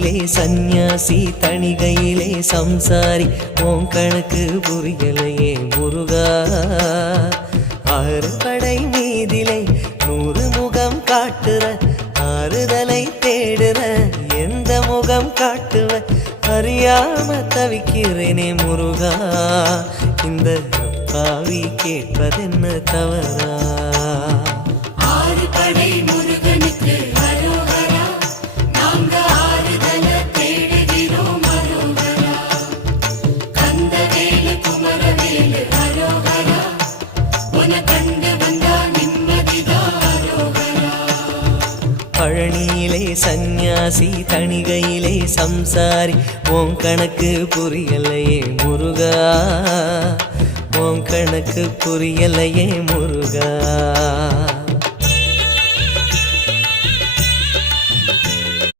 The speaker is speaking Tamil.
பழனியிலே சந்நியாசி தணிகையிலே சம்சாரி உன் கணக்கு புரியலையே முருகா ஆறு படை மீதிலே 100 முகம் காட்டுற ஆறுதலை தேடுற எந்த முகம் காட்டுவ அறியாம தவிக்கிறேனே முருகா இந்த பாவி கேட்பதென்ன தவறா ஆறு படை முருகனுக்கு அரோகரா நாங்க ஆறுதல தேடுகிறோம் அரோகரா கந்தவேலு குமரவேலு அரோகரா உன கண்டு வந்தா நிம்மதிதான் அரோகரா பழனியிலே சந்நியாசி தணிகையிலே சம்சாரி உன் கணக்கு புரியலையே முருகா உன் கணக்கு புரியலையே முருகா